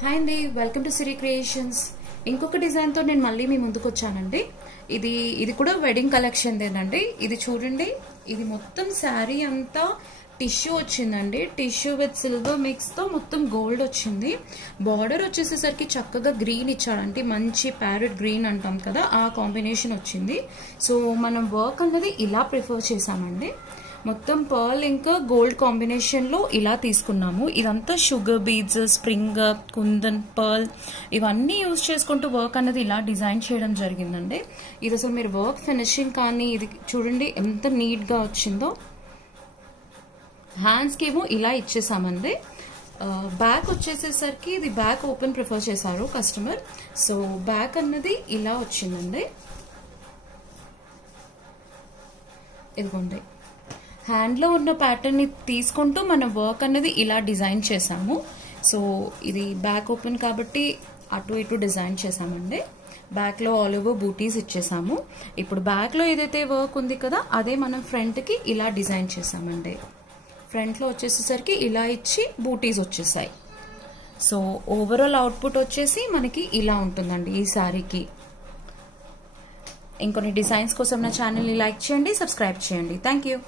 Hi అండి, welcome to Siri creations. ఇంకొక design తో నేను మళ్ళీ మీ ముందుకు వచ్చానండి. ఇది కూడా వెడ్డింగ్ కలెక్షన్ దేనండి. ఇది చూడండి, ఇది మొత్తం శారీ అంతా టిష్యూ వచ్చిందండి. టిష్యూ విత్ సిల్వర్ మిక్స్ తో మొత్తం గోల్డ్ వచ్చింది. బార్డర్ వచ్చేసేసరికి చక్కగా గ్రీన్ ఇచ్చాడంటే, మంచి ప్యారెట్ గ్రీన్ అంటాం కదా, ఆ కాంబినేషన్ వచ్చింది. సో మనం వర్క్ అన్నది ఇలా ప్రిఫర్ చేసామండి. మొత్తం పర్ల్ ఇంకా గోల్డ్ కాంబినేషన్ లో ఇలా తీసుకున్నాము. ఇదంతా sugar beads, spring, kundan, pearl ఇవన్నీ యూజ్ చేసుకుంటూ వర్క్ అన్నది ఇలా డిజైన్ చేయడం జరిగిందండి. ఇది అసలు మీరు వర్క్ ఫినిషింగ్ కానీ ఇది చూడండి ఎంత నీట్ గా వచ్చిందో. హ్యాండ్స్ కి ఏమో ఇలా ఇచ్చేసామండి. బ్యాక్ వచ్చేసేసరికి ఇది బ్యాక్ ఓపెన్ ప్రిఫర్ చేశారు కస్టమర్. సో బ్యాక్ అన్నది ఇలా వచ్చిందండి. ఇదిగోండి, హ్యాండ్ లో ఉన్న ప్యాటర్న్ ని తీసుకుంటూ మన వర్క్ అనేది ఇలా డిజైన్ చేసాము. సో ఇది బ్యాక్ ఓపెన్ కాబట్టి అటు ఇటు డిజైన్ చేసామండి. బ్యాక్ లో ఆల్ ఓవర్ బూటీస్ ఇచ్చేసాము. ఇప్పుడు బ్యాక్ లో ఏదైతే వర్క్ ఉంది కదా, అదే మనం ఫ్రంట్ కి ఇలా డిజైన్ చేసామండి. ఫ్రంట్ లో వచ్చేసేసరికి ఇలా ఇచ్చి బూటీస్ వచ్చేసాయి. సో ఓవరాల్ అవుట్పుట్ వచ్చేసి మనకి ఇలా ఉంటుందండి ఈ శారీకి. ఇంకొన్ని డిజైన్స్ కోసం నా ఛానల్ ని లైక్ చేయండి, సబ్స్క్రైబ్ చేయండి. Thank you.